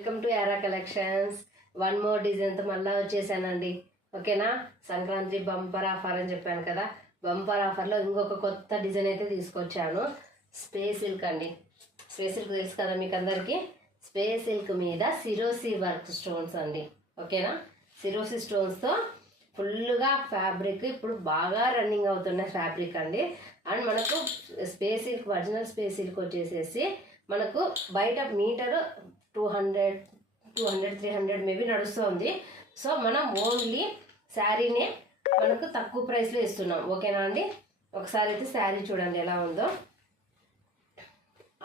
Welcome to Yaara collections. One more డిజైన్తో మళ్ళీ వచ్చేసానండి. ఓకేనా, సంక్రాంతి బంపర్ ఆఫర్ అని చెప్పాను కదా. బంపర్ ఆఫర్లో ఇంకొక కొత్త డిజైన్ అయితే తీసుకొచ్చాను. స్పేస్ సిల్క్ అండి. స్పేస్ సిల్క్ తెలుసు కదా మీకు అందరికీ. స్పేస్ సిల్క్ మీద సిరోసి వర్క్ స్టోన్స్ అండి. ఓకేనా, సిరోసి స్టోన్స్తో ఫుల్గా ఫ్యాబ్రిక్ ఇప్పుడు బాగా రన్నింగ్ అవుతున్న ఫ్యాబ్రిక్ అండి. అండ్ మనకు space silk original space silk వచ్చేసేసి మనకు బయట మీటరు 200-300 మేబీ నడుస్తుంది. సో మనం ఓన్లీ శారీనే మనకు తక్కువ ప్రైస్లో ఇస్తున్నాం. ఓకేనా అండి, ఒకసారి అయితే శారీ చూడండి ఎలా ఉందో.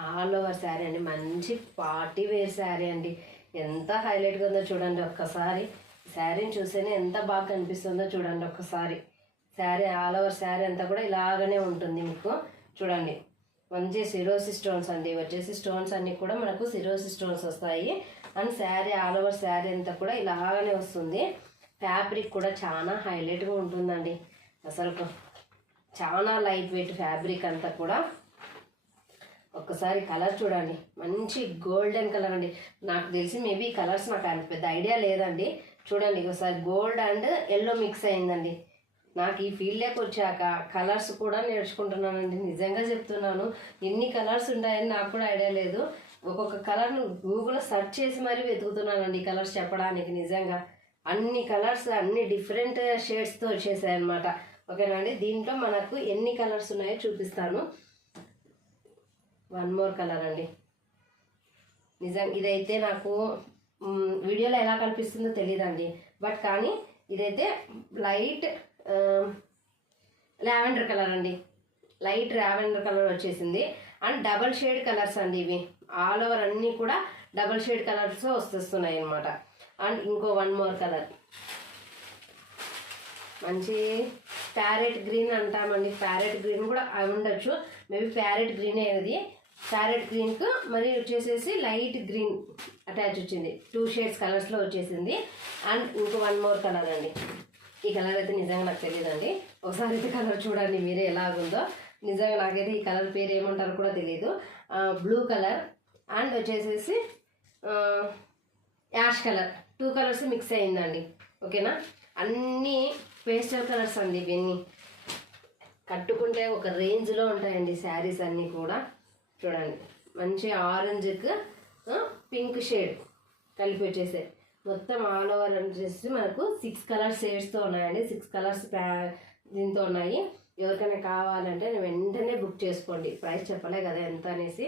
ఆల్ ఓవర్ శారీ అండి, మంచి పార్టీ వేర్ శారీ అండి. ఎంత హైలైట్గా ఉందో చూడండి ఒక్కసారి. శారీని చూస్తేనే ఎంత బాగా కనిపిస్తుందో చూడండి ఒక్కసారి. శారీ ఆల్ ఓవర్ శారీ అంతా కూడా ఇలాగనే ఉంటుంది మీకు. చూడండి, మంచి సిరోసి స్టోన్స్ అండి. వచ్చేసి స్టోన్స్ అన్నీ కూడా మనకు సిరోసి స్టోన్స్ వస్తాయి. And sari all over sari అంతా కూడా ఇలాగనే వస్తుంది. ఫ్యాబ్రిక్ కూడా చాలా హైలైట్గా ఉంటుందండి. అసలు చాలా లైట్ వెయిట్ ఫ్యాబ్రిక్ అంతా కూడా. ఒక్కసారి కలర్ చూడండి, మంచి గోల్డెన్ కలర్ అండి. నాకు తెలిసి మేబీ కలర్స్ నాకు అంత పెద్ద ఐడియా లేదండి. చూడండి ఒకసారి, గోల్డ్ అండ్ ఎల్లో మిక్స్ అయిందండి. నాకు ఈ ఫీల్డ్లోకి వచ్చాక కలర్స్ కూడా నేర్చుకుంటున్నానండి. నిజంగా చెప్తున్నాను, ఎన్ని కలర్స్ ఉంటాయని నాకు కూడా ఐడియా లేదు. ఒక్కొక్క కలర్ను గూగుల్లో సెర్చ్ చేసి మరీ వెతుకుతున్నానండి కలర్స్ చెప్పడానికి. నిజంగా అన్ని కలర్స్ అన్ని డిఫరెంట్ షేడ్స్తో వచ్చేసాయి అనమాట. ఓకేనా అండి, దీంట్లో మనకు ఎన్ని కలర్స్ ఉన్నాయో చూపిస్తాను. వన్ మోర్ కలర్ అండి. నిజం ఇదైతే నాకు వీడియోలో ఎలా కనిపిస్తుందో తెలియదండి. బట్ కానీ ఇదైతే లైట్ లావెండర్ కలర్ అండి. లైట్ లావెండర్ కలర్ వచ్చేసింది. అండ్ డబల్ షేడ్ కలర్స్ అండి ఇవి. ఆల్ ఓవర్ అన్నీ కూడా డబల్ షేడ్ కలర్స్ వస్తున్నాయి అనమాట. అండ్ ఇంకో వన్ మోర్ కలర్, మంచి ప్యారెట్ గ్రీన్ అంటామండి. ప్యారెట్ గ్రీన్ కూడా అవి ఉండొచ్చు, మేబీ ప్యారెట్ గ్రీన్ అనేది. ప్యారెట్ గ్రీన్కు మరి వచ్చేసేసి లైట్ గ్రీన్ అటాచ్ వచ్చింది. 2 షేడ్స్ కలర్స్లో వచ్చేసింది. అండ్ ఇంకో వన్ మోర్ కలర్ అండి. ఈ కలర్ అయితే నిజంగా నాకు తెలియదండి. ఒకసారి అయితే కలర్ చూడండి మీరే ఎలాగుందో. నిజంగా నాకైతే ఈ కలర్ పేరు ఏమంటారో కూడా తెలియదు. బ్లూ కలర్ అండ్ వచ్చేసేసి యాష్ కలర్, 2 కలర్స్ మిక్స్ అయిందండి. ఓకేనా, అన్నీ పేస్టల్ కలర్స్ అండి. ఇవన్నీ కట్టుకుంటే ఒక రేంజ్లో ఉంటాయండి శారీస్ అన్నీ కూడా. చూడండి, మంచి ఆరెంజ్కి పింక్ షేడ్ కలిపి వచ్చేసాయి. మొత్తం ఆల్ ఓవర్ వచ్చేసి మనకు 6 కలర్స్ షేడ్స్తో ఉన్నాయండి. 6 కలర్స్ దీంతో ఉన్నాయి. ఎవరికైనా కావాలంటే వెంటనే బుక్ చేసుకోండి. ప్రైస్ చెప్పలే కదా ఎంత అనేసి.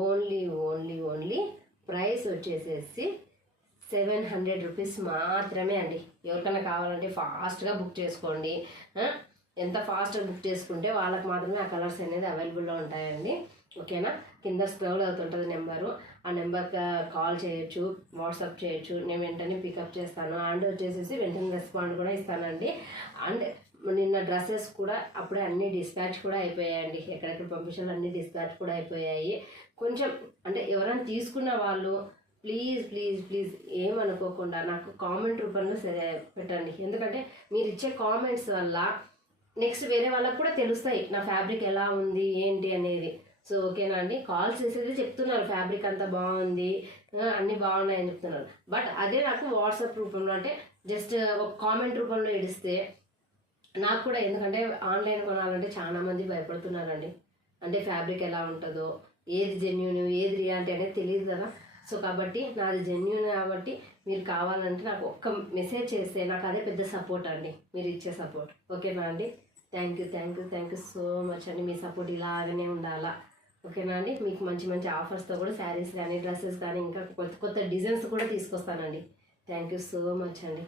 ఓన్లీ ప్రైస్ వచ్చేసేసి 700 రూపీస్ మాత్రమే అండి. ఎవరికైనా కావాలంటే ఫాస్ట్గా బుక్ చేసుకోండి. ఎంత ఫాస్ట్గా బుక్ చేసుకుంటే వాళ్ళకి మాత్రమే ఆ కలర్స్ అనేది అవైలబుల్లో ఉంటాయండి. ఓకేనా, కింద స్క్రోల్ అవుతుంటుంది నెంబరు. ఆ నెంబర్కి కాల్ చేయొచ్చు, వాట్సాప్ చేయొచ్చు. నేను వెంటనే పికప్ చేస్తాను. అండ్ వచ్చేసేసి వెంటనే రెస్పాండ్ కూడా ఇస్తానండి. అండ్ నిన్న డ్రెస్సెస్ కూడా అప్పుడే అన్నీ డిస్పాచ్ కూడా అయిపోయాయండి. ఎక్కడెక్కడ పంపించాలో అన్నీ డిస్పాచ్ కూడా అయిపోయాయి. కొంచెం అంటే ఎవరైనా తీసుకున్న వాళ్ళు ప్లీజ్ ఏమనుకోకుండా నాకు కామెంట్ రూపంలో పెట్టండి. ఎందుకంటే మీరు ఇచ్చే కామెంట్స్ వల్ల నెక్స్ట్ వేరే వాళ్ళకు కూడా తెలుస్తాయి నా ఫ్యాబ్రిక్ ఎలా ఉంది ఏంటి అనేది. సో ఓకేనా అండి, కాల్ చేసేది చెప్తున్నారు ఫ్యాబ్రిక్ అంతా బాగుంది, అన్నీ బాగున్నాయని చెప్తున్నారు. బట్ అదే నాకు వాట్సాప్ రూపంలో అంటే జస్ట్ ఒక కామెంట్ రూపంలో ఇడిస్తే నాకు కూడా, ఎందుకంటే ఆన్లైన్ కొనాలంటే చాలామంది భయపడుతున్నారండి. అంటే ఫ్యాబ్రిక్ ఎలా ఉంటుందో, ఏది జెన్యూన్ ఏది రియాలిటీ అనేది తెలియదు కదా. సో కాబట్టి నాది జెన్యూన్ కాబట్టి మీరు కావాలంటే నాకు ఒక్క మెసేజ్ చేస్తే నాకు అదే పెద్ద సపోర్ట్ అండి, మీరు ఇచ్చే సపోర్ట్. ఓకేనా అండి, థ్యాంక్ యూ సో మచ్ అండి. మీ సపోర్ట్ ఇలాగనే ఉండాలా. ఓకేనా అండి, మీకు మంచి ఆఫర్స్తో కూడా శారీస్ కానీ డ్రెస్సెస్ కానీ ఇంకా కొత్త డిజైన్స్ కూడా తీసుకొస్తానండి. థ్యాంక్ యూ సో మచ్ అండి.